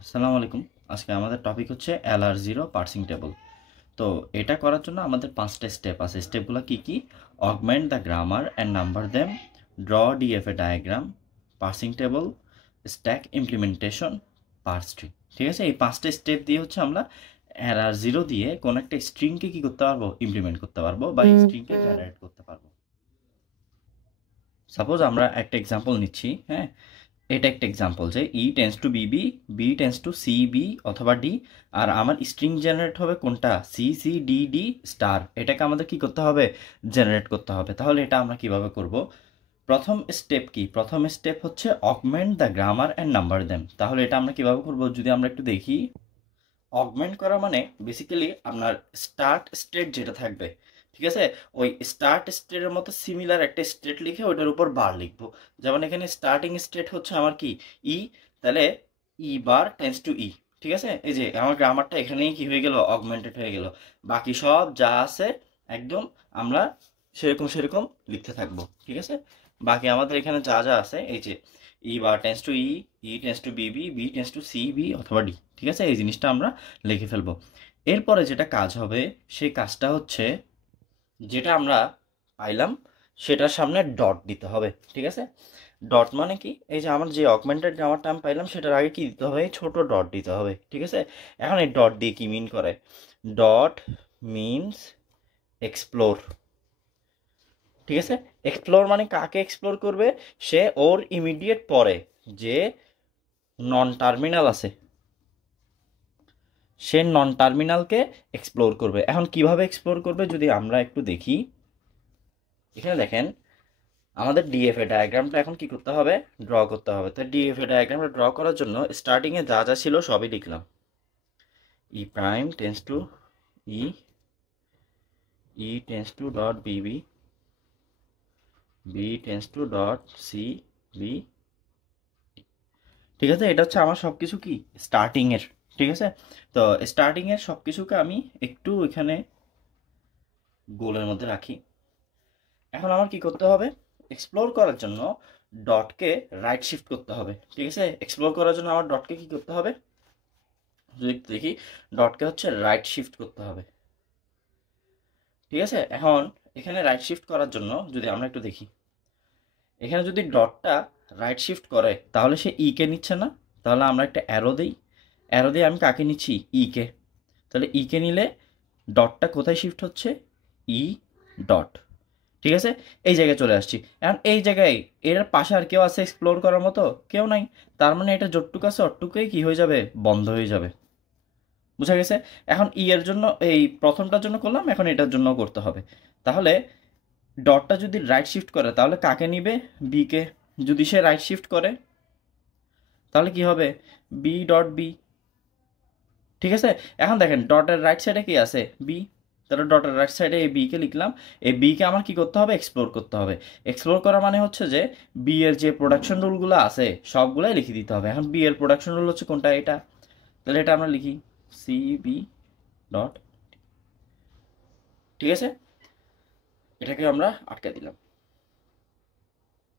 আসসালামু আলাইকুম। আজকে আমাদের টপিক হচ্ছে LR0 পার্সিং টেবল। তো এটা করার জন্য আমাদের 5টা স্টেপ আছে। স্টেপগুলো কি কি? Augment the grammar and number them, draw DFA diagram, parsing table, stack implementation, parse tree. ঠিক আছে, এই 5টা স্টেপ দিয়ে হচ্ছে আমরা LR0 দিয়ে কোনো একটা স্ট্রিংকে কি করতে পারবো? ইমপ্লিমেন্ট করতে পারবো বা স্ট্রিংকে জেনারেট করতে পারবো। সাপোজ আমরা একটা এক্সাম্পল নিচ্ছি, হ্যাঁ, এটা একটা এক্সাম্পল যে E tends to B B, B tends to C B অথবা ডি, আর আমার স্ট্রিং জেনারেট হবে কোনটা? C C D D star. এটাকে আমাদের কি করতে হবে? জেনারেট করতে হবে। তাহলে এটা আমরা কিভাবে করব? প্রথম স্টেপ কি? প্রথম স্টেপ হচ্ছে augment the grammar and number them. তাহলে এটা আমরা কিভাবে করব যদি আমরা একটু দেখি। অগমেন্ট করা মানে বেসিক্যালি আপনার স্টার্ট স্টেট যেটা থাকবে, ঠিক আছে, ওই স্টার্ট স্টেটের মতো সিমিলার একটা স্টেট লিখে ওইটার উপর বার লিখবো। যেমন এখানে স্টার্টিং স্টেট হচ্ছে আমার কি? ই, তাহলে ই বার টেন্স টু ই। ঠিক আছে, এই যে আমার গ্রামারটা এখানেই কি হয়ে গেল? অগমেন্টেড হয়ে গেল। বাকি সব যা আছে একদম আমরা সেরকম সেরকম লিখতে থাকবো। ঠিক আছে, বাকি আমাদের এখানে যা যা আছে, এই যে E bar tends to E, E tends to B B, B tends to C B অথবা ডি। ঠিক আছে, এই জিনিসটা আমরা লিখে ফেলবো। এরপরে যেটা কাজ হবে সেই কাজটা হচ্ছে যেটা আমরা পাইলাম সেটার সামনে ডট দিতে হবে। ঠিক আছে, ডট মানে কি? এই যে আমার যে অগমেন্টেড গ্রামারটা আমি পাইলাম সেটার আগে কি দিতে হবে? ছোট ডট দিতে হবে। ঠিক আছে, এখন এই ডট দিয়ে কি মিন করে? Dot means explore. ঠিক আছে, এক্সপ্লোর মানে কাকে এক্সপ্লোর করবে? সে ওর ইমিডিয়েট পরে যে নন টার্মিনাল আছে সে নন টার্মিনালকে এক্সপ্লোর করবে। এখন কিভাবে এক্সপ্লোর করবে যদি আমরা একটু দেখি। এখানে দেখেন আমাদের ডিএফএ ডায়াগ্রামটা এখন কি করতে হবে? ড্র করতে হবে। তো ডিএফএ ডায়াগ্রামটা ড্র করার জন্য স্টার্টিংয়ে যা যা ছিল সবই লিখলাম। E prime tends to E, E tends to dot B B, B tends to dot C B. ঠিক আছে, এটা হচ্ছে আমার সব কিছু কি স্টার্টিংয়ের। ঠিক আছে, তো স্টার্টিংয়ের সব কিছুকে আমি একটু এখানে গোলের মধ্যে রাখি। এখন আমার কি করতে হবে? এক্সপ্লোর করার জন্য ডটকে রাইট শিফট করতে হবে। ঠিক আছে, এক্সপ্লোর করার জন্য আমার ডটকে কি করতে হবে? যদি একটু দেখি, ডটকে হচ্ছে রাইট শিফট করতে হবে। ঠিক আছে, এখন এখানে রাইট শিফট করার জন্য যদি আমরা একটু দেখি, এখানে যদি ডটটা রাইট শিফট করে তাহলে সে ই কে নিচ্ছে না। তাহলে আমরা একটা অ্যারো দিই, অ্যারো দিয়ে আমি কাকে নিচ্ছি? ই কে। তাহলে ই কে নিলে ডটটা কোথায় শিফট হচ্ছে? E dot. ঠিক আছে, এই জায়গায় চলে আসছি। এখন এই জায়গায় এর পাশে আর কেউ আছে এক্সপ্লোর করার মতো? কেউ নাই। তার মানে এটা যতটুকু আছে অতটুকুই কি হয়ে যাবে? বন্ধ হয়ে যাবে। বুঝা গেছে? এখন ই এর জন্য এই প্রথমটার জন্য করলাম, এখন এটার জন্য করতে হবে। তাহলে ডটটা যদি রাইট শিফট করে তাহলে কাকে নিবে? বি কে। যদি সে রাইট শিফট করে তাহলে কি হবে? B dot B. ঠিক আছে, এখন দেখেন ডটের রাইট সাইডে কি আছে? বি। তাহলে ডটের রাইট সাইডে এই বিকে লিখলাম। এই বিকে আমার কি করতে হবে? এক্সপ্লোর করতে হবে। এক্সপ্লোর করা মানে হচ্ছে যে বি এর যে প্রোডাকশন রুলগুলো আছে সবগুলাই লিখে দিতে হবে। এখন বি এর প্রোডাকশন রুল হচ্ছে কোনটা? এটা। তাহলে এটা আমরা লিখি সি বি ডট। ঠিক আছে, এটাকে আমরা আটকে দিলাম।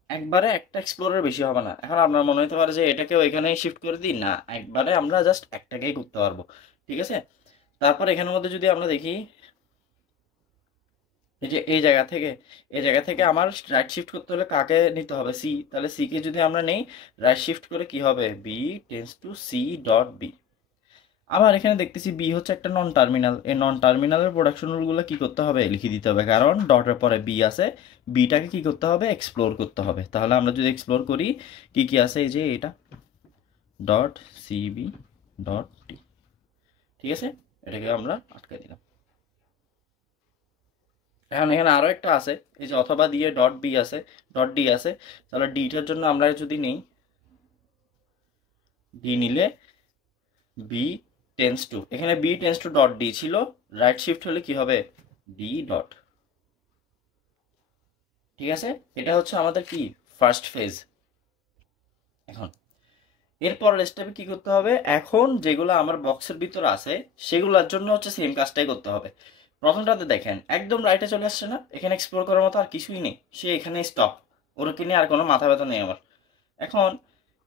একবারে একটা এক্সপ্লোরের বেশি হবে না। এখন আপনার মনে হতে পারে যে এটাকেও এখানেই শিফট করে দিই, না, একবারে আমরা জাস্ট একটাকেই করতে পারবো। ঠিক আছে, তারপর এখানের মধ্যে যদি আমরা দেখি, এই যে এই জায়গা থেকে আমার রাইট শিফট করতে হলে কাকে নিতে হবে? সি। তাহলে সি কে যদি আমরা নেই, রাইট শিফট করে কি হবে? B tends to C dot B. আবার এখানে দেখতেছি বি হচ্ছে একটা নন টার্মিনাল। এই নন টার্মিনালের প্রোডাকশন রুলগুলো কি করতে হবে? লিখে দিতে হবে, কারণ ডটের পরে বি আছে। বিটাকে কি করতে হবে? এক্সপ্লোর করতে হবে। তাহলে আমরা যদি এক্সপ্লোর করি কি কি আছে, এই যে এটা ডট সিবি ডট টি। ঠিক আছে, এটাকে আমরা আটকে দিলাম। এখন এখানে আরো একটা আছে, এই যে অথবা দিয়ে ডট বি আছে, ডট ডি আছে। তাহলে ডিটার জন্য আমরা যদি নেই, ডি নিলে বি টেন্স টু, এখানে B tends to dot D ছিল, রাইট শিফট হলে কি হবে? D dot. ঠিক আছে, এটা হচ্ছে আমাদের কি ফার্স্ট ফেজ। এখন এরপরের স্টেপে কি করতে হবে? এখন যেগুলো আমার বক্সের ভিতরে আছে সেগুলোর জন্য হচ্ছে সেম কাজটাই করতে হবে। প্রথমটাতে দেখেন একদম রাইটে চলে আসছে না? এখানে এক্সপ্লোর করার মতো আর কিছুই নেই, সে এখানে স্টপ। ওরকে নিয়ে আর কোনো মাথা ব্যথা নেই আমার। এখন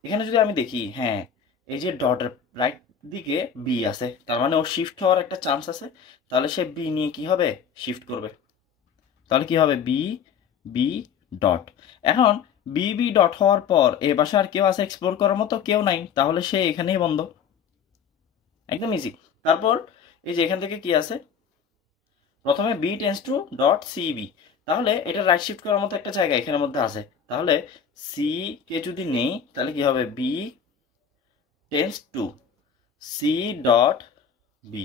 এখানে যদি আমি দেখি, হ্যাঁ, এই যে ডটের রাইট দিকে বি আছে, তার মানে ওর শিফট হওয়ার একটা চান্স আছে, তাহলে সে বি নিয়ে কি হবে, শিফট করবে। তাহলে কি হবে, বি বি ডট। এখন বি বি ডট হওয়ার পর এ পাশে আর কেউ আছে এক্সপ্লোর করার মতো, কেউ নাই, তাহলে সে এখানেই বন্ধ, একদম ইজি। তারপর এই যে এখান থেকে কি আছে, প্রথমে B tends to dot C B, তাহলে এটা রাইট শিফট করার মতো একটা জায়গা এখানের মধ্যে আছে, তাহলে সি কে যদি নেই তাহলে কি হবে, B tends to C dot B,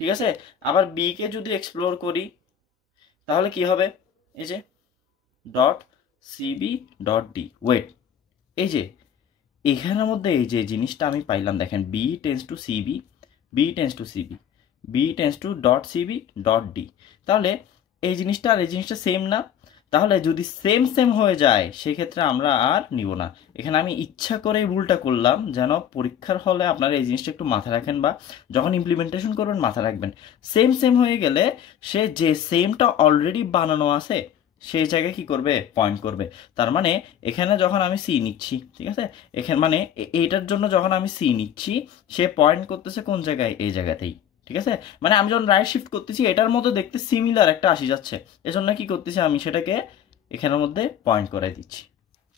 ঠিক আছে। আবার বি কে যদি এক্সপ্লোর করি তাহলে কি হবে, এই যে dot C B dot D. Wait, এই যে এখানের মধ্যে এই যে জিনিসটা আমি পাইলাম, দেখেন B tends to C B, B tends to C B, B tends to dot C B dot D, তাহলে এই জিনিসটা আর এই জিনিসটা সেম না, তাহলে যদি সেম সেম হয়ে যায় সেক্ষেত্রে আমরা আর নিব না। এখানে আমি ইচ্ছা করে এই ভুলটা করলাম, যেন পরীক্ষার হলে আপনারা এই জিনিসটা একটু মাথায় রাখেন, বা যখন ইমপ্লিমেন্টেশন করবেন মাথায় রাখবেন। সেম সেম হয়ে গেলে সে যে সেমটা অলরেডি বানানো আছে সেই জায়গায় কি করবে, পয়েন্ট করবে। তার মানে এখানে যখন আমি সি নিচ্ছি, ঠিক আছে, এখানে মানে এইটার জন্য যখন আমি সি নিচ্ছি সে পয়েন্ট করতেছে কোন জায়গায়, এই জায়গাতেই, ঠিক আছে। মানে আমি যখন রাইট শিফট করতেছি এটার মধ্যে দেখতে সিমিলার একটা আসি যাচ্ছে, এজন্য কি করতেছি আমি সেটাকে এখানের মধ্যে পয়েন্ট করে দিচ্ছি,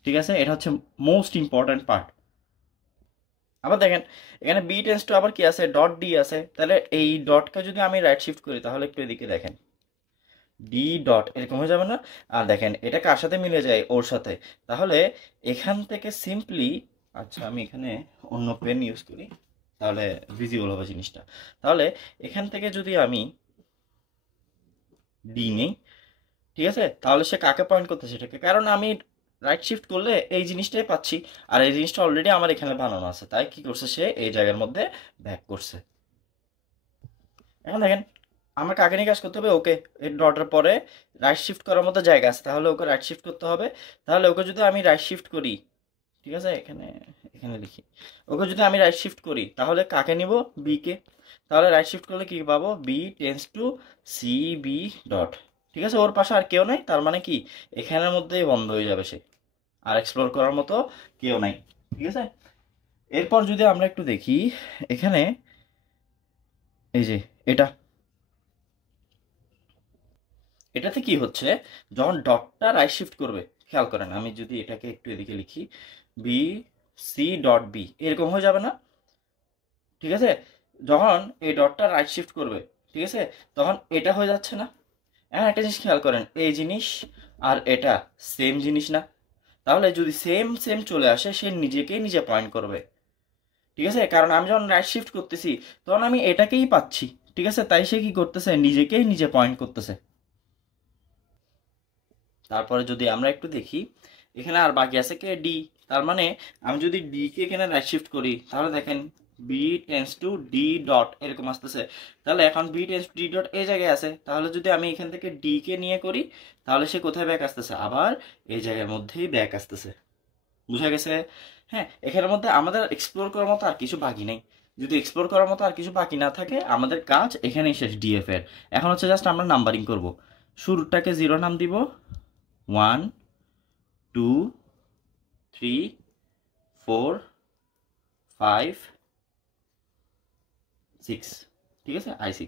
ঠিক আছে। এটা হচ্ছে মোস্ট ইম্পর্ট্যান্ট পার্ট। আবার দেখেন এখানে বি টেন্স টু আবার কি আছে, ডট ডি আছে, তাহলে এই ডটকে যদি আমি রাইট শিফট করি তাহলে একটু এদিকে দেখেন, ডি ডট এরকম হয়ে যাবে না। আর দেখেন এটা কার সাথে মিলে যায়, ওর সাথে, তাহলে এখান থেকে সিম্পলি, আচ্ছা আমি এখানে অন্য পেন ইউজ করি তাহলে ভিজিবল হবে জিনিসটা। তাহলে এখান থেকে যদি আমি ডি নেই, ঠিক আছে, তাহলে সে কাকে পয়েন্ট করতেছে, সেটাকে, কারণ আমি রাইট শিফট করলে এই জিনিসটাই পাচ্ছি, আর এই জিনিসটা অলরেডি আমার এখানে বানানো আছে, তাই কি করছে সে এই জায়গার মধ্যে ব্যাক করছে। এখন দেখেন আমার কাকে নিয়ে কাজ করতে হবে, ওকে এই ডটের পরে রাইট শিফট করার মতো জায়গা আছে, তাহলে ওকে রাইট শিফট করতে হবে। তাহলে ওকে যদি আমি রাইট শিফট করি, ঠিক আছে, এখানে এখানে লিখি, ওকে যদি আমি রাইট শিফট করি তাহলে কাকে নিব, বি কে। তাহলে রাইট শিফট করলে কি পাবো, B tends to C B dot, ঠিক আছে। ওর পাশে আর কেউ নাই, তার মানে কি এখানের মধ্যেই বন্ধ হয়ে যাবে সে, আর এক্সপ্লোর করার মতো কেউ নাই, ঠিক আছে। এরপর যদি আমরা একটু দেখি এখানে, এই যে এটা, এটাতে কি হচ্ছে, যখন ডটটা রাইট শিফট করবে, খেয়াল করেন আমি যদি এটাকে একটু এদিকে লিখি, বি সি ডট বি, এরকম হয়ে যাবে না, ঠিক আছে। যখন এই ডটটা রাইট শিফট করবে, ঠিক আছে, তখন এটা হয়ে যাচ্ছে না। এখন একটা জিনিস খেয়াল করেন, এই জিনিস আর এটা সেম জিনিস না, তাহলে যদি সেম সেম চলে আসে সে নিজেকেই নিজে পয়েন্ট করবে, ঠিক আছে, কারণ আমি যখন রাইট শিফট করতেছি তখন আমি এটাকেই পাচ্ছি, ঠিক আছে, তাই সে কি করতেছে, নিজেকেই নিজে পয়েন্ট করতেছে। তারপরে যদি আমরা একটু দেখি এখানে আর বাকি আছে কে, ডি, তার মানে আমি যদি ডি কে এখানে রাইট শিফট করি তাহলে দেখেন B tends to D dot এরকম আসতেছে, তাহলে এখন B tends to D dot এই জায়গায় আছে, তাহলে যদি আমি এখান থেকে ডি কে নিয়ে করি তাহলে সে কোথায় ব্যাক আসতেছে, আবার এই জায়গার মধ্যেই ব্যাক আসতেছে, বুঝা গেছে। হ্যাঁ, এখানের মধ্যে আমাদের এক্সপ্লোর করার মতো আর কিছু বাকি নেই, যদি এক্সপ্লোর করার মতো আর কিছু বাকি না থাকে আমাদের কাজ এখানেই শেষ ডিএফ এর। এখন হচ্ছে জাস্ট আমরা নাম্বারিং করব, শুরুটাকে 0 নাম দিব, 1 2 3 4 5 6, ঠিক আছে, I6,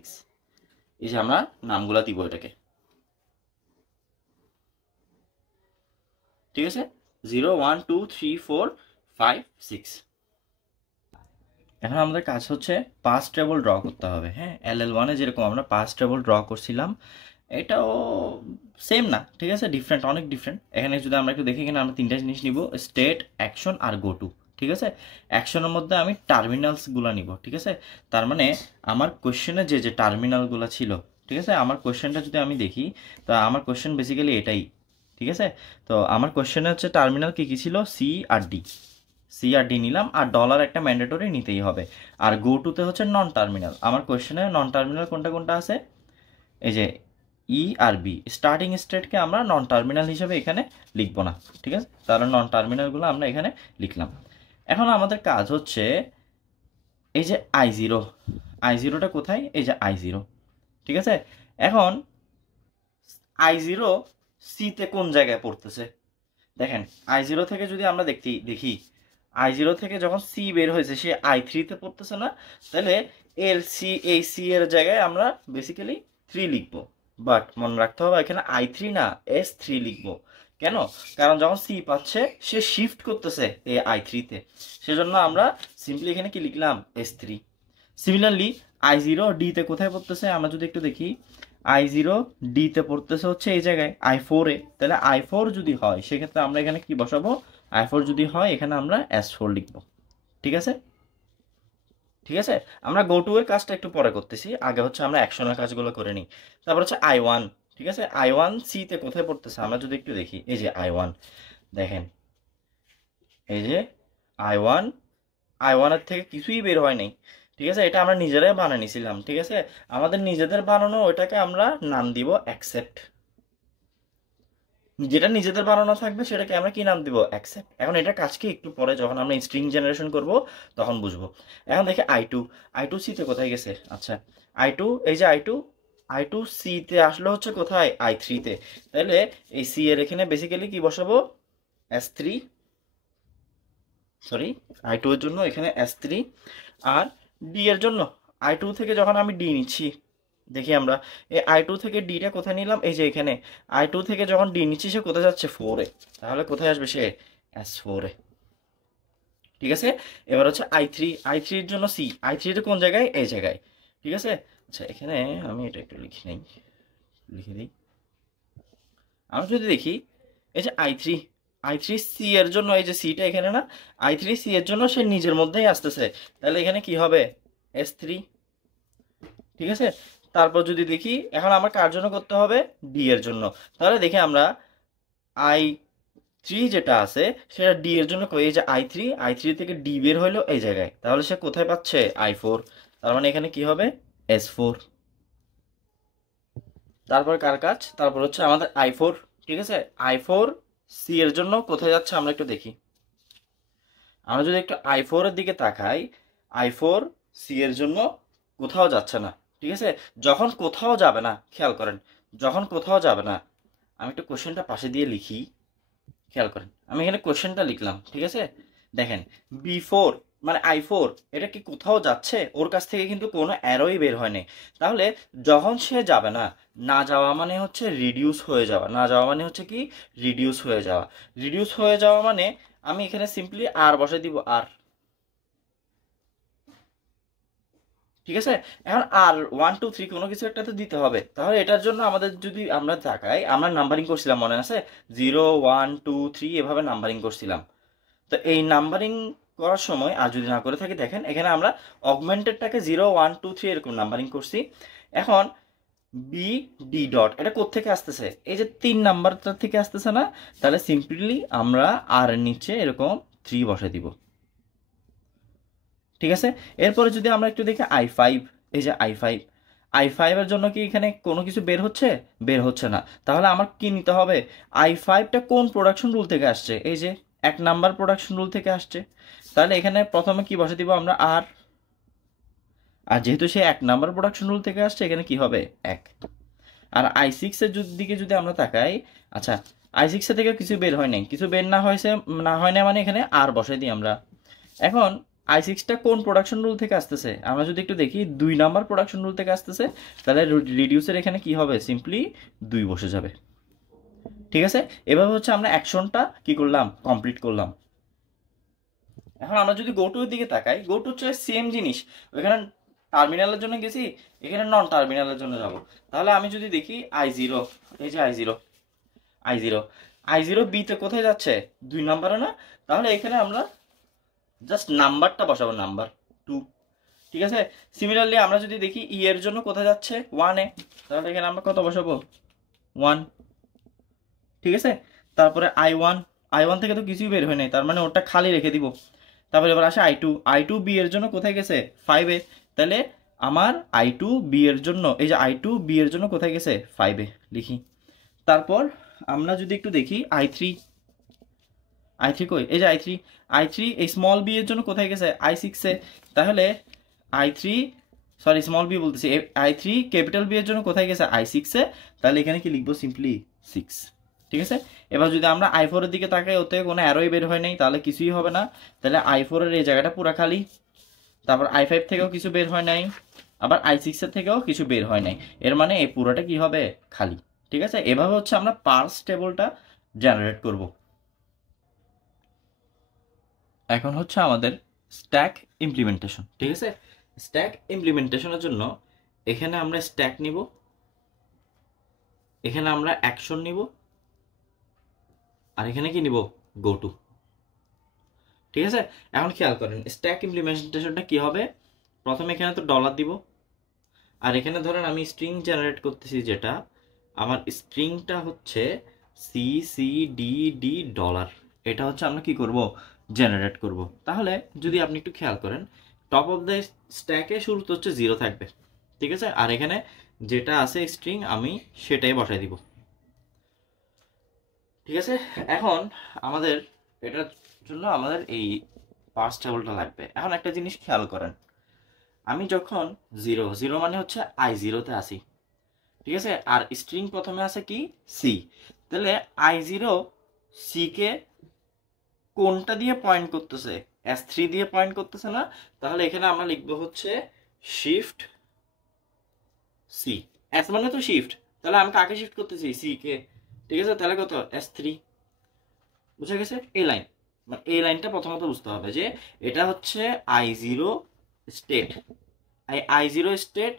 এই যে আমরা নামগুলা দিব এটাকে, ঠিক আছে, 0 1 2 3 4 5 6। এখন আমাদের কাজ হচ্ছে পাস ট্রেবল ড্র করতে হবে। হ্যাঁ, LL1-এ যেরকম আমরা পাস ট্রেবল ড্র করছিলাম এটাও সেম না, ঠিক আছে, ডিফারেন্ট, অনেক ডিফারেন্ট। এখানে যদি আমরা একটু দেখি, এখানে আমরা তিনটা জিনিস নিব, স্টেট, অ্যাকশন আর গো টু, ঠিক আছে। অ্যাকশনের মধ্যে আমি টার্মিনালসগুলো নিব, ঠিক আছে। তার মানে আমার কোশ্চেনে যে যে টার্মিনালগুলো ছিল, ঠিক আছে, আমার কোশ্চেনটা যদি আমি দেখি তো আমার কোশ্চেন বেসিক্যালি এটাই, ঠিক আছে। তো আমার কোশ্চেনে হচ্ছে টার্মিনাল কি কি ছিল, সি আর ডি, সি আর ডি নিলাম, আর ডলার একটা ম্যান্ডেটরি নিতেই হবে। আর গো টুতে হচ্ছে নন টার্মিনাল, আমার কোশ্চেনে নন টার্মিনাল কোনটা কোনটা আছে, এই যে ই আর বি। স্টার্টিং স্টেটকে আমরা নন টার্মিনাল হিসেবে এখানে লিখবো না, ঠিক আছে, তাহলে নন টার্মিনালগুলো আমরা এখানে লিখলাম। এখন আমাদের কাজ হচ্ছে এই যে I0, I0টা কোথায়, এই যে I0, ঠিক আছে। এখন I0 সিতে কোন জায়গায় পড়তেছে, দেখেন I0 থেকে যদি আমরা দেখি I0 থেকে যখন সি বের হয়েছে সে I3-তে পড়তেছে না, তাহলে এই সি এর জায়গায় আমরা বেসিক্যালি 3 লিখবো। বাট মনে রাখতে হবে এখানে I3 না S3 লিখবো। কেন? কারণ যখন সি পাচ্ছে সে শিফট করতেছে এই I3-তে, সেজন্য আমরা সিম্পলি এখানে কি লিখলাম S3। সিমিলারলি I0 D-তে কোথায় পড়তেছে আমরা যদি একটু দেখি, I0 D-তে পড়তেছে হচ্ছে এই জায়গায় I4-এ, তাহলে I4 যদি হয় সেক্ষেত্রে আমরা এখানে কি বসাবো, I4 যদি হয় এখানে আমরা S4 লিখব। ঠিক আছে, ঠিক আছে। আমরা গো টু এর কাজটা একটু পরে করতেছি, আগে হচ্ছে আমরা অ্যাকশনের কাজগুলো করে নিই। তারপর হচ্ছে I1, ঠিক আছে। I1 C-তে কোথায় পড়তেছে আমরা যদি একটু দেখি, এই যে I1 দেখেন, এই যে I1 এর থেকে কিছুই বের হয় নাই, ঠিক আছে। এটা আমরা নিজেরাই বানিয়ে নিছিলাম, ঠিক আছে। আমাদের নিজেদের বানানো ওইটাকে আমরা নাম দিব অ্যাকসেপ্ট। যেটা নিজেদের বানানো থাকবে সেটাকে আমরা কি নাম দিব, অ্যাকসেপ্ট। এখন এটা কাজকে একটু পরে যখন আমরা স্ট্রিং জেনারেশন করব তখন বুঝবো। এখন দেখি I2 C-তে কোথায় গেছে, আচ্ছা I2, এই যে I2 C-তে আসলে হচ্ছে কোথায়, I3-তে। তাহলে এই সি এর এখানে বেসিক্যালি কি বসাবো, S3, সরি I2 এর জন্য এখানে S3। আর ডি এর জন্য I2 থেকে যখন আমি ডি নিচ্ছি, দেখি আমরা এই I2 থেকে ডিটা কোথায় নিলাম, এই যে এখানে I2 থেকে যখন ডি নিচ্ছি সে কোথায় যাচ্ছে, 4-এ। তাহলে কোথায় আসবে সে, S4-এ। ঠিক আছে। এবার হচ্ছে I3 এর জন্য সি, I3 এর কোন জায়গায়, এই জায়গায়। ঠিক আছে। আচ্ছা এখানে আমি এটা একটু লিখে দিই। আমরা যদি দেখি এই যে I3 সি এর জন্য, এই যে সিটা এখানে না, I3 সি এর জন্য সে নিজের মধ্যেই আসতেছে, তাহলে এখানে কি হবে, S3। ঠিক আছে। তারপর যদি দেখি এখন আমার কার জন্য করতে হবে, ডি এর জন্য, তাহলে দেখি আমরা I3 যেটা আছে সেটা ডি এর জন্য, এই যে I3 থেকে ডি বের হইলো এই জায়গায়, তাহলে সে কোথায় পাচ্ছে, I4। তার মানে এখানে কি হবে, S4। তারপর কার কাজ, তারপর হচ্ছে আমাদের I4। ঠিক আছে। I4 সি এর জন্য কোথায় যাচ্ছে আমরা একটু দেখি। আমরা যদি একটু I4 এর দিকে তাকাই, I4 সি এর জন্য কোথাও যাচ্ছে না। ঠিক আছে। যখন কোথাও যাবে না, খেয়াল করেন, যখন কোথাও যাবে না, আমি একটু কোশ্চেনটা পাশে দিয়ে লিখি, খেয়াল করেন আমি এখানে কোশ্চেনটা লিখলাম। ঠিক আছে। দেখেন B4 মানে I4 এটা কি কোথাও যাচ্ছে, ওর কাছ থেকে কিন্তু কোনো অ্যারোই বের হয়নি। তাহলে যখন সে যাবে না, না যাওয়া মানে হচ্ছে রিডিউস হয়ে যাওয়া, না যাওয়া মানে হচ্ছে কি, রিডিউস হয়ে যাওয়া। রিডিউস হয়ে যাওয়া মানে আমি এখানে সিম্পলি আর বসে দিব, আর। ঠিক আছে। এখন আর 1 2 3 কোনো কিছু একটা তো দিতে হবে, তাহলে এটার জন্য আমাদের যদি আমরা তাকাই, আমরা নাম্বারিং করছিলাম মনে আছে, 0 1 2 3 এভাবে নাম্বারিং করছিলাম। তো এই নাম্বারিং করার সময় আর যদি না করে থাকি, দেখেন এখানে আমরা অগমেন্টেডটাকে 0 1 2 3 এরকম নাম্বারিং করছি। এখন বি ডি ডট এটা কোত্থেকে আসতেছে, এই যে 3 নাম্বারটা থেকে আসতেছে না, তাহলে সিম্পলি আমরা আর এর নিচে এরকম 3 বসে দিব। ঠিক আছে। এরপরে যদি আমরা একটু দেখি I5, এই যে I5 এর জন্য কি এখানে কোনো কিছু বের হচ্ছে, বের হচ্ছে না। তাহলে আমার কি নিতে হবে, I5টা কোন প্রোডাকশন রুল থেকে আসছে, এই যে 1 নাম্বার প্রোডাকশন রুল থেকে আসছে। তাহলে এখানে প্রথমে কি বসে দিব আমরা, আর যেহেতু সে 1 নাম্বার প্রোডাকশন রুল থেকে আসছে, এখানে কি হবে, 1। আর I6 এর দিকে যদি আমরা তাকাই, আচ্ছা I6 এর থেকে কিছু বের হয় নাই, কিছু বের না হয় না মানে এখানে আর বসাই দিই আমরা। এখন I6টা কোন প্রোডাকশন রুল থেকে আসতেছে, আমরা যদি একটু দেখি 2 নাম্বার প্রোডাকশন রুল থেকে আসতেছে, তাহলে রিডিউসের এখানে কি হবে, সিম্পলি 2 বসে যাবে। ঠিক আছে। এভাবে হচ্ছে আমরা অ্যাকশনটা কি করলাম, কমপ্লিট করলাম। এখন আমরা যদি গো টু এর দিকে তাকাই, গো টু হচ্ছে সেম জিনিস, ওইখানে টার্মিনালের জন্য গেছি, এখানে নন টার্মিনালের জন্য যাব। তাহলে আমি যদি দেখি I0, এই যে I0 বিতে কোথায় যাচ্ছে, 2 নাম্বারে না, তাহলে এখানে আমরা জাস্ট নাম্বারটা বসাবো, নাম্বার 2। ঠিক আছে। সিমিলারলি আমরা যদি দেখি ই এর জন্য কোথায় যাচ্ছে, 1-এ, তাহলে এখানে আমরা কত বসাবো, 1। ঠিক আছে। তারপরে I1 থেকে তো কিছুই বের হয় নাই, তার মানে ওটা খালি রেখে দিব। তারপরে এবার আসে I2 বি এর জন্য কোথায় গেছে, 5-এ, তাহলে আমার I2 বি এর জন্য, এই যে I2 বি এর জন্য কোথায় গেছে, 5-এ লিখি। তারপর আমরা যদি একটু দেখি I3 কই, এই যে I3 এই স্মল বি এর জন্য কোথায় গেছে, I6-এ, তাহলে I3 সরি স্মল বি বলতেছি, I3 ক্যাপিটাল বি এর জন্য কোথায় গেছে, I6-এ, তাহলে এখানে কি লিখবো, সিম্পলি 6। ঠিক আছে। এবার যদি আমরা i4 এর দিকে তাকাই, ওতে কোনো অ্যারোই বের হয় নাই, তাহলে কিছুই হবে না। তাহলে i4 এর এই জায়গাটা পুরো খালি। তারপর i5 থেকেও কিছু বের হয় নাই, আবার i6 এর থেকেও কিছু বের হয় নাই। এর মানে এই পুরোটা কি হবে, খালি। ঠিক আছে, এভাবে হচ্ছে আমরা পার্স টেবলটা জেনারেট করব। এখন হচ্ছে আমাদের স্ট্যাক ইমপ্লিমেন্টেশন। ঠিক আছে, স্ট্যাক ইমপ্লিমেন্টেশনের জন্য এখানে আমরা স্ট্যাক নিব, এখানে আমরা অ্যাকশন নিব, আর এখানে কি নিব, গো টু। ঠিক আছে, এখন খেয়াল করেন স্ট্যাক ইমপ্লিমেন্টেশনটা কি হবে। প্রথমে এখানে তো ডলার দিব, আর এখানে ধরেন আমি স্ট্রিং জেনারেট করতেছি, যেটা আমার স্ট্রিংটা হচ্ছে CCDD ডলার। এটা হচ্ছে আমরা কি করব, জেনারেট করব। তাহলে যদি আপনি একটু খেয়াল করেন, টপ অফ দ্য স্ট্যাকে শুরুতে হচ্ছে 0 থাকবে। ঠিক আছে, আর এখানে যেটা আছে স্ট্রিং আমি সেটাই বসাই দিব। ঠিক আছে, এখন আমাদের এটার জন্য আমাদের এই পার্স টেবলটা লাগবে। এখন একটা জিনিস খেয়াল করেন, আমি যখন 0 মানে হচ্ছে i0-তে আসি, ঠিক আছে, আর স্ট্রিং প্রথমে আছে কি, সি। তাহলে i0 সি কে কোনটা দিয়ে পয়েন্ট করতেছে, S3 দিয়ে পয়েন্ট করতেছে না। তাহলে এখানে আমরা লিখবো হচ্ছে শিফট সি। এস মানে তো শিফট, তাহলে আমি কাকে শিফট করতেছি, সি কে। ঠিক আছে, তাহলে কত, S3। বুঝা গেছে এই লাইন, মানে এই লাইনটা প্রথমত বুঝতে হবে যে এটা হচ্ছে i0 state. i0 state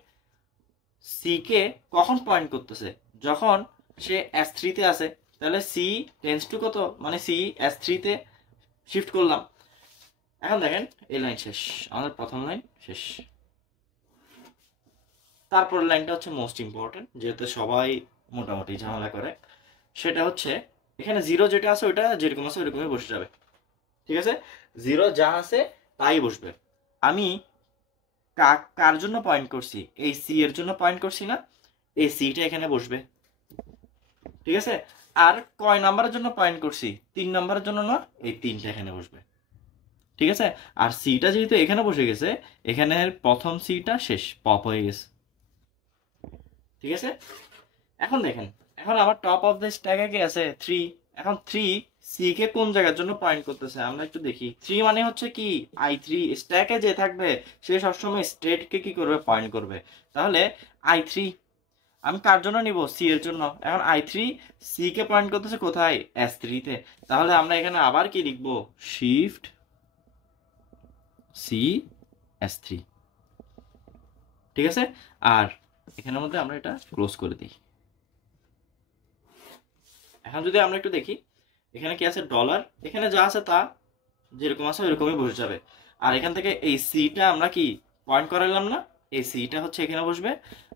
C K কখন পয়েন্ট করতেছে, যখন সে S3-তে আছে। তাহলে সি টেন্স টু কত, মানে সি S3-তে শিফট করলাম। এখন দেখেন এই লাইন শেষ, আমাদের প্রথম লাইন শেষ। তারপরের লাইনটা হচ্ছে মোস্ট ইম্পর্টেন্ট, যেহেতু সবাই মোটামুটি ঝামেলা করে। সেটা হচ্ছে এখানে 0 যেটা আছে ওইটা যেরকম আছে ওইরকমই বসে যাবে। ঠিক আছে, 0 যা আছে তাই বসবে। আমি কার জন্য পয়েন্ট করছি, এই সি এর জন্য পয়েন্ট করছি না, এই সিটা এখানে বসবে। ঠিক আছে, আর কয় নাম্বারের জন্য পয়েন্ট করছি, 3 নাম্বারের জন্য না, এই 3টা এখানে বসবে। ঠিক আছে, আর সিটা যেহেতু এখানে বসে গেছে, এখানে প্রথম সিটা শেষ, পপ হয়ে গেছে। ঠিক আছে, এখন দেখেন, এখন আমার টপ অফ দ্য স্ট্যাকে কি আছে, 3। এখন 3 সি কে কোন জায়গার জন্য পয়েন্ট করতেছে আমরা একটু দেখি। 3 মানে হচ্ছে কি, i3 স্ট্যাকে যে থাকবে সে সবসময় স্টেটকে কি করবে, পয়েন্ট করবে। তাহলে i3 আমি কার জন্য নিব, সি এর জন্য। এখন i3 সি কে পয়েন্ট করতেছে কোথায়, S3-তে। তাহলে আমরা এখানে আবার কি লিখব, শিফট সি S3। ঠিক আছে, আর এখানের মধ্যে আমরা এটা ক্লোজ করে দিই। এখন যদি আমরা একটু দেখি, এখানে কি আছে, ডলার, এখানে যা আছে তা যেরকম আছে ওইরকমই বসে যাবে। আর এখান থেকে এই সিটা আমরা কি পয়েন্ট করাইলাম না, এই সিটা হচ্ছে এখানে বসবে।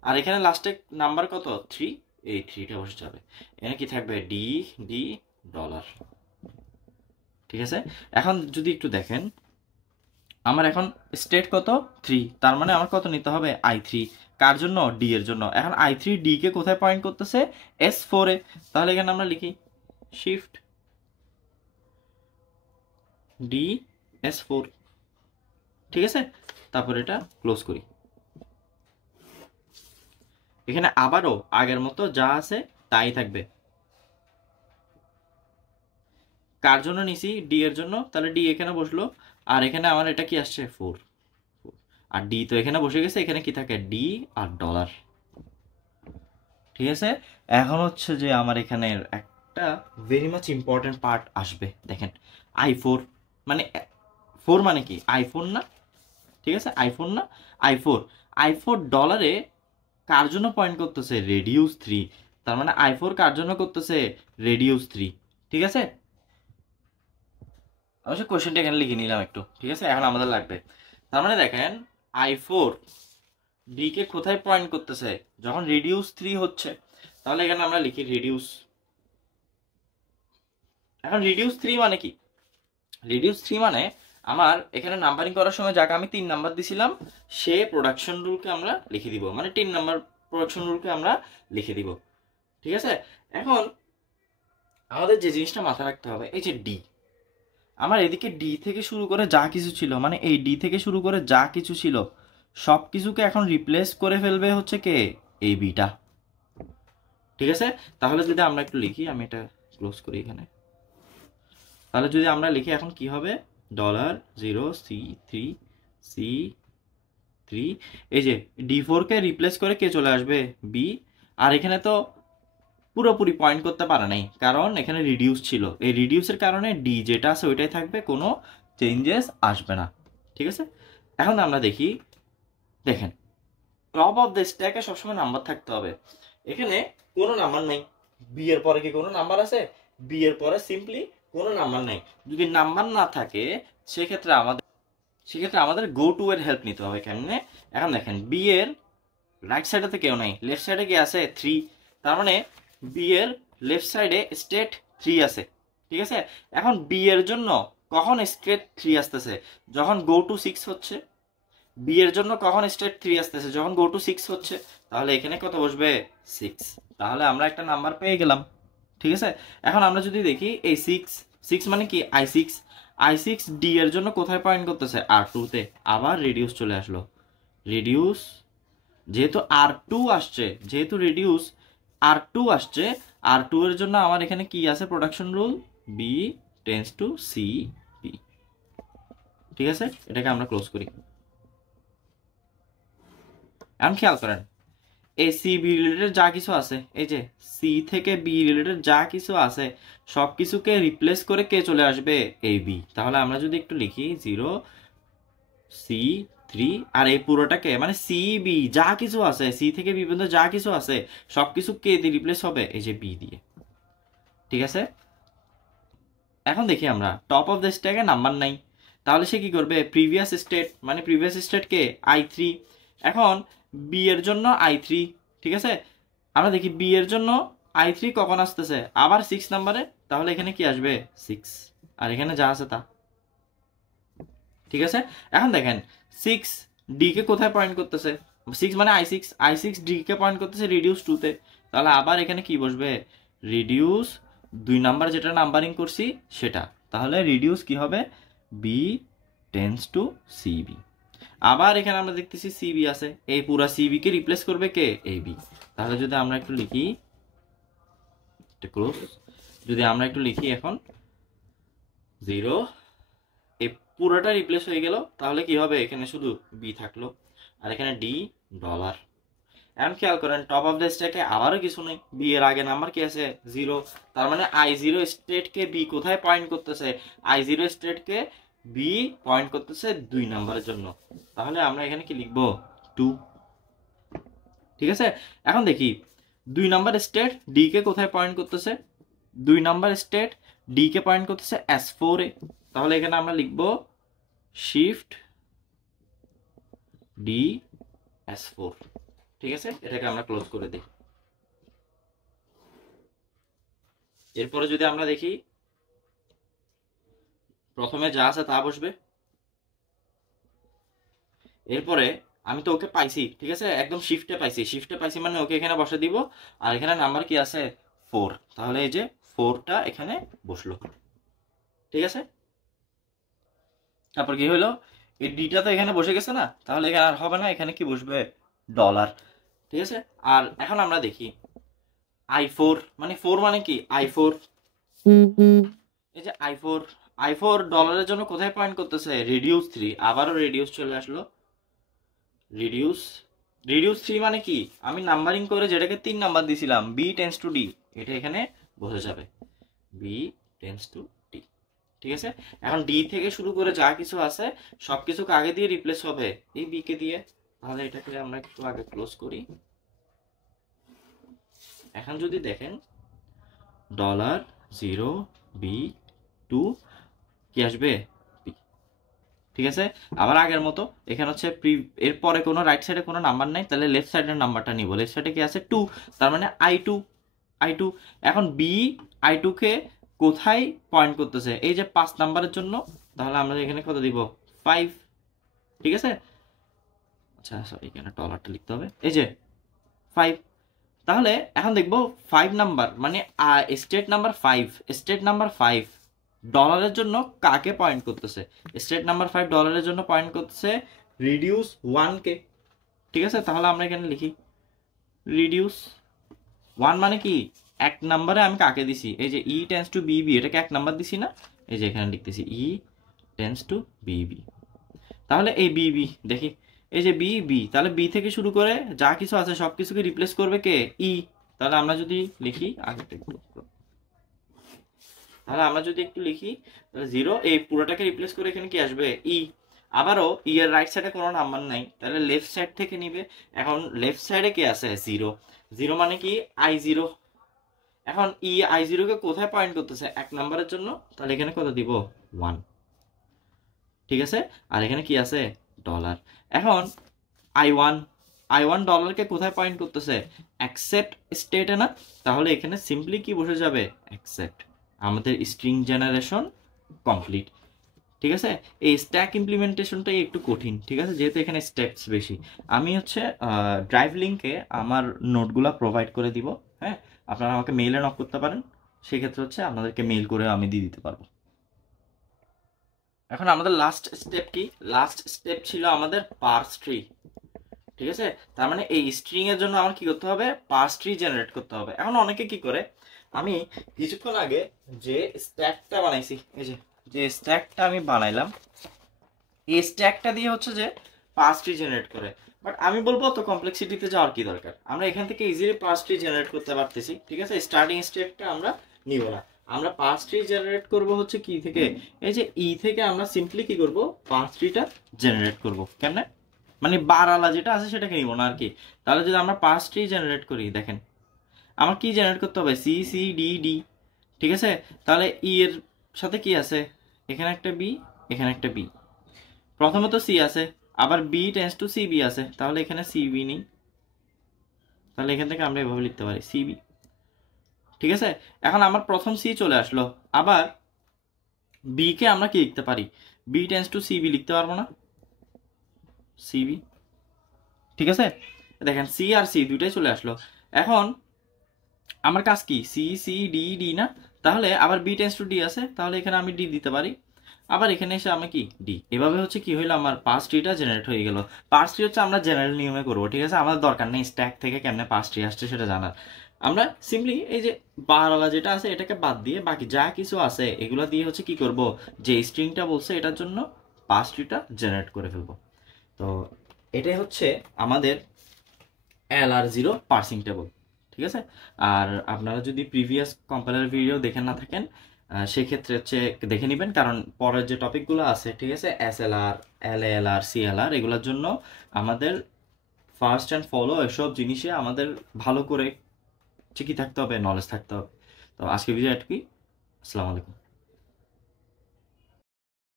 আর এখানে লাস্টে নাম্বার কত, 3, এই 3টা বসে যাবে। এখানে কি থাকবে, ডি ডি ডলার। ঠিক আছে, এখন যদি একটু দেখেন, আমার এখন স্টেট কত, 3, তার মানে আমার কত নিতে হবে, i3। কার জন্য, ডি এর জন্য। এখন i3 ডি কে কোথায় পয়েন্ট করতেছে, S4-এ। তাহলে এখানে আমরা লিখি শিফট ডি S4। ঠিক আছে, তারপর এটা ক্লোজ করি। এখানে আবারও আগের মতো যা আছে তাই থাকবে। কার জন্য নিছি, ডি এর জন্য, তাহলে ডি এখানে বসলো। আর এখানে আমার এটা কি আসছে, 4। আর ডি তো এখানে বসে গেছে, এখানে কি থাকে, ডি আর ডলার। ঠিক আছে, এখন হচ্ছে যে আমার এখানে একটা ভেরি মাচ ইম্পর্টেন্ট পার্ট আসবে। দেখেন i4 মানে 4 মানে কি, আইফোন না। ঠিক আছে, আইফোন না, i4 ডলারে কার জন্য পয়েন্ট করতেছে, রেডিউস 3। তার মানে i4 কার জন্য করতেছে, রেডিউস 3। ঠিক আছে, অবশ্যই কোশ্চেনটা এখানে লিখে নিলাম একটু। ঠিক আছে, এখন আমাদের লাগবে, তার মানে দেখেন i4 ডি কে কোথায় পয়েন্ট করতেছে, যখন রেডিউস 3 হচ্ছে। তাহলে এখানে আমরা লিখি রেডিউস। এখন রেডিউস 3 মানে কি, রেডিউস 3 মানে আমার এখানে নাম্বারিং করার সময় যাকে আমি 3 নাম্বার দিছিলাম সে প্রোডাকশন রুলকে আমরা লিখে দিব, মানে 3 নাম্বার প্রোডাকশন রুলকে আমরা লিখে দিব। ঠিক আছে, এখন আমাদের যে জিনিসটা মাথায় রাখতে হবে, এই যে ডি, আমার এদিকে ডি থেকে শুরু করে যা কিছু ছিল, মানে এই ডি থেকে শুরু করে যা কিছু ছিল সব কিছুকে এখন রিপ্লেস করে ফেলবে হচ্ছে কে, এই বিটা। ঠিক আছে, তাহলে যদি আমরা একটু লিখি, আমি এটা ক্লোজ করি এখানে। তাহলে যদি আমরা লিখি এখন কি হবে, $0 C3 এই যে D4 কে রিপ্লেস করে কে চলে আসবে, বি। আর এখানে তো পুরোপুরি পয়েন্ট করতে পারে নাই, কারণ এখানে রিডিউস ছিল। এই রিডিউসের কারণে ডি যেটা আছে ওইটাই থাকবে, কোনো চেঞ্জেস আসবে না। ঠিক আছে, এখন আমরা দেখি, দেখেন টপ অফ দ্য স্ট্যাকে সবসময় নাম্বার থাকতে হবে। এখানে কোনো নাম্বার নেই, বি এর পরে কি কোনো নাম্বার আছে, বি এর পরে সিম্পলি কোনো নাম্বার নেই। যদি নাম্বার না থাকে সেক্ষেত্রে আমাদের গো টু এর হেল্প নিতে হবে। কেমনে, এখন দেখেন বি এর রাইট সাইডে তো কেউ নাই, লেফট সাইডে কি আছে 3, তার মানে বি এর লেফট সাইডে স্টেট 3 আছে। ঠিক আছে, এখন বি এর জন্য কখন স্টেট 3 আসতেছে, যখন গো টু 6 হচ্ছে। বি এর জন্য কখন স্টেট 3 আসতেছে, যখন গো টু 6 হচ্ছে। তাহলে এখানে কত বসবে, 6। তাহলে আমরা একটা নাম্বার পেয়ে গেলাম। ঠিক আছে, এখন আমরা যদি দেখি এই 6 মানে কি I6 ডি এর জন্য কোথায় পয়েন্ট করতেছে, R2 তে। আবার রিডিউস চলে আসলো, রিডিউস যেহেতু R2 আসছে, যেহেতু রিডিউস R2 আসছে, R2 এর জন্য আমার এখানে কি আছে, production rule B tends to C B. ঠিক আছে, এটাকে আমরা ক্লোজ করি। এখন খেয়াল করেন এই সি বি রিলেটেড যা কিছু আছে, এই যে সি থেকে বি রিলেটেড যা কিছু আছে সব কিছুকে রিপ্লেস করে কে চলে আসবে, এই বি। তাহলে আমরা যদি একটু লিখি 0C3, আর এই পুরোটাকে মানে সি বি যা কিছু আছে, সি থেকে বি পর্যন্ত যা কিছু আছে সবকিছু কে দিয়ে রিপ্লেস হবে, এই যে বি দিয়ে। ঠিক আছে, এখন দেখি আমরা টপ অফ দ্য স্ট্যাকে নাম্বার নাই, তাহলে সে কি করবে, প্রিভিয়াস স্টেট মানে প্রিভিয়াস স্টেট কে I3। এখন বি এর জন্য I3। ঠিক আছে, আমরা দেখি বি এর জন্য I3 কখন আসতেছে, আবার 6 নাম্বারে। তাহলে এখানে কি আসবে, 6, আর এখানে যা আছে তা। ঠিক আছে, এখন দেখেন 6 ডি কে কোথায় পয়েন্ট করতেছে, 6 মানে I6 ডি কে পয়েন্ট করতেছে রিডিউস 2 তে। তাহলে আবার এখানে কি বসবে, রিডিউস 2 নাম্বার যেটা নাম্বারিং করছি সেটা। তাহলে রিডিউস কি হবে, বি টেন্ডস টু সিবি। আবার এখানে আমরা দেখতেছি সিবি আছে, এই পুরা সিবি কে রিপ্লেস করবে কে, এই বি। তাহলে যদি আমরা একটু লিখি, ক্লোজ, যদি আমরা একটু লিখি এখন 0, এই পুরোটা রিপ্লেস হয়ে গেল। তাহলে কি হবে, এখানে শুধু বি থাকলো, আর এখানে ডি ডলার। এখন খেয়াল করেন টপ অফ দ্য স্ট্যাকে আবারও কিছু নেই, বি এর আগে নাম্বার কি আছে, 0। তার মানে I0 স্টেট কে বি কোথায় পয়েন্ট করতেছে, I0 state K B point করতেছে 2 নাম্বারের জন্য। তাহলে আমরা এখানে কি লিখবো, 2। ঠিক আছে, এখন দেখি 2 নাম্বার স্টেট ডি কে কোথায় পয়েন্ট করতেছে, 2 নাম্বার স্টেট ডি কে পয়েন্ট করতেছে S4 এ। তাহলে এখানে আমরা লিখবো শিফট ডি S4। ঠিক আছে, এটাকে আমরা ক্লোজ করে দিই। এরপরে যদি আমরা দেখি, প্রথমে যা আছে তা বসবে। এরপরে আমি তো ওকে পাইছি, ঠিক আছে, একদম শিফটে পাইছি মানে ওকে এখানে বসে দিব। আর এখানে নাম্বার কি আছে, 4। তাহলে এই যে 4টা এখানে বসলো। ঠিক আছে, তারপর কি হলো, এই ডিটা তো এখানে বসে গেছে না, তাহলে এখানে আর হবে না, এখানে কি বসবে, ডলার। ঠিক আছে, আর এখন আমরা দেখি I4 মানে 4 মানে কি, I4, এই যে I4 ডলারের জন্য কোথায় পয়েন্ট করতেছে, রিডিউস 3। আবারও রিডিউস চলে আসলো, রিডিউস 3 মানে কি, আমি নাম্বারিং করে যেটাকে 3 নাম্বার দিছিলাম, বি টেন্ডস টু ডি, এটা এখানে বসে যাবে, বি টেন্ডস টু ডি। ঠিক আছে, এখন ডি থেকে শুরু করে যা কিছু আছে সবকিছু আগে দিয়ে রিপ্লেস হবে এই বি কে দিয়ে। তাহলে এটাকে আমরা একটু আগে ক্লোজ করি। এখন যদি দেখেন $0B2 কি আসবে, বি। ঠিক আছে, আবার আগের মতো এখানে হচ্ছে এরপরে কোনো রাইট সাইডে কোনো নাম্বার নাই, তাহলে লেফট সাইডের নাম্বারটা নিব। লেফট সাইডে কি আছে, 2, তার মানে I2। এখন বি I2 কে কোথায় পয়েন্ট করতেছে, এই যে 5 নাম্বারের জন্য। তাহলে আমরা এখানে কত দিব, 5। ঠিক আছে, আচ্ছা সরি, এখানে ডলারটা লিখতে হবে, এই যে 5। তাহলে এখন দেখবো 5 নাম্বার মানে স্টেট নাম্বার 5 ডলারের জন্য কাকে পয়েন্ট করতেছে, স্টেট নাম্বার 5 ডলারের জন্য পয়েন্ট করতেছে রিডিউস 1 কে। ঠিক আছে, তাহলে আমরা এখানে লিখি রিডিউস 1 মানে কি, এক নাম্বারে আমি কাকে দিছি, এই যে ই টেন্স টু বিবি, এটাকে এক নাম্বার দিছি না, এই যে এখানে লিখতেছি ই টেন্স টু বিবি। তাহলে এই বিবি দেখি, এই যে বিবি, তাহলে বি থেকে শুরু করে যা কিছু আছে সব কিছুকে রিপ্লেস করবে কে, ই। তাহলে আমরা যদি লিখি তাহলে আমরা যদি একটু লিখি, তাহলে 0, এই পুরোটাকে রিপ্লেস করে এখানে কি আসবে, ই। আবারও ই এর রাইট সাইডে কোনো নাম্বার নাই, তাহলে লেফট সাইড থেকে নিবে। এখন লেফট সাইডে কি আছে, 0, 0 মানে কি I0। এখন ই I0 কে কোথায় পয়েন্ট করতেছে, এক নাম্বারের জন্য, তাহলে এখানে কত দিব, 1। ঠিক আছে, আর এখানে কি আছে, ডলার। এখন I1, I1 ডলারকে কোথায় পয়েন্ট করতেছে, অ্যাকসেপ্ট স্টেটে না, তাহলে এখানে সিম্পলি কি বসে যাবে, অ্যাকসেপ্ট। আমাদের স্ট্রিং জেনারেশন কমপ্লিট। ঠিক আছে, এই স্ট্যাক ইমপ্লিমেন্টেশনটাই একটু কঠিন, ঠিক আছে, যেহেতু এখানে স্টেপস বেশি। আমি হচ্ছে ড্রাইভ লিঙ্কে আমার নোটগুলো প্রোভাইড করে দিব। হ্যাঁ, আপনারা আমাকে মেইলে নক করতে পারেন, সেক্ষেত্রে হচ্ছে আপনাদেরকে মেইল করে আমি দিয়ে দিতে পারবো। এখন আমাদের লাস্ট স্টেপ কি, লাস্ট স্টেপ ছিল আমাদের পার্স ট্রি। ঠিক আছে, তার মানে এই স্ট্রিং এর জন্য আমার কি করতে হবে, পার্স ট্রি জেনারেট করতে হবে। এখন অনেকে কি করে, আমি কিছুক্ষণ আগে যে স্ট্যাকটা বানাইছি, এই যে স্ট্যাকটা আমি বানাইলাম, এই স্ট্যাকটা দিয়ে হচ্ছে যে পার্স ট্রি জেনারেট করে। বাট আমি বলবো তো কমপ্লেক্সিটিতে যাওয়ার কি দরকার, আমরা এখান থেকে ইজিলি পার্স ট্রি জেনারেট করতে পারতেছি। ঠিক আছে, স্টার্টিং স্টেপটা আমরা নিব না, আমরা পার্স ট্রি জেনারেট করব হচ্ছে কি থেকে, এই যে ই থেকে আমরা সিম্পলি কি করব, পার্স ট্রিটা জেনারেট করব। কেমনে, মানে বারালা যেটা আছে সেটাকে নিব না আর কি। তাহলে যদি আমরা পার্স ট্রি জেনারেট করি, দেখেন আমার কি জেনারেট করতে হবে, সি সি ডি ডি। ঠিক আছে, তাহলে ই এর সাথে কি আছে, এখানে একটা বি, এখানে একটা বি, প্রথমত সি আছে, আবার B tends to C B আছে, তাহলে এখানে সি বি নেই, তাহলে এখান থেকে আমরা এভাবে লিখতে পারি সি বি। ঠিক আছে, এখন আমার প্রথম সি চলে আসলো, আবার বি কে আমরা কি লিখতে পারি, B tends to C B লিখতে পারবো না, সি বি। ঠিক আছে, দেখেন সি আর সি দুইটাই চলে আসলো। এখন আমার কাজ কি, সি সি ডি ডি না, তাহলে আবার বি টেন্স টু ডি আছে, তাহলে এখানে আমি ডি দিতে পারি, আবার এখানে এসে আমি কি ডি। এভাবে হচ্ছে কি হইলো, আমার পার্স ট্রিটা জেনারেট হয়ে গেল। পার্স ট্রি হচ্ছে আমরা জেনারেল নিয়মে করবো। ঠিক আছে, আমাদের দরকার নেই স্ট্যাক থেকে কেমনে পার্স ট্রি আসছে সেটা জানার। আমরা সিম্পলি এই যে বারওয়ালা যেটা আছে এটাকে বাদ দিয়ে বাকি যা কিছু আছে এগুলো দিয়ে হচ্ছে কি করব, যে স্ট্রিংটা বলছে এটার জন্য পার্স ট্রিটা জেনারেট করে ফেলবো। তো এটাই হচ্ছে আমাদের LR0 পার্সিং টেবল। ঠিক আছে, আর আপনারা যদি প্রিভিয়াস কম্পাইলার ভিডিও দেখে না থাকেন, সেক্ষেত্রে হচ্ছে দেখে নেবেন, কারণ পরের যে টপিকগুলো আছে, ঠিক আছে, SLR, LALR, CLR, এগুলোর জন্য আমাদের ফার্স্ট অ্যান্ড ফলো এসব জিনিসে আমাদের ভালো করে কি থাকতে হবে, নলেজ থাকতে হবে। তো আজকে ভিডিও এটুকুই। আসসালামু আলাইকুম।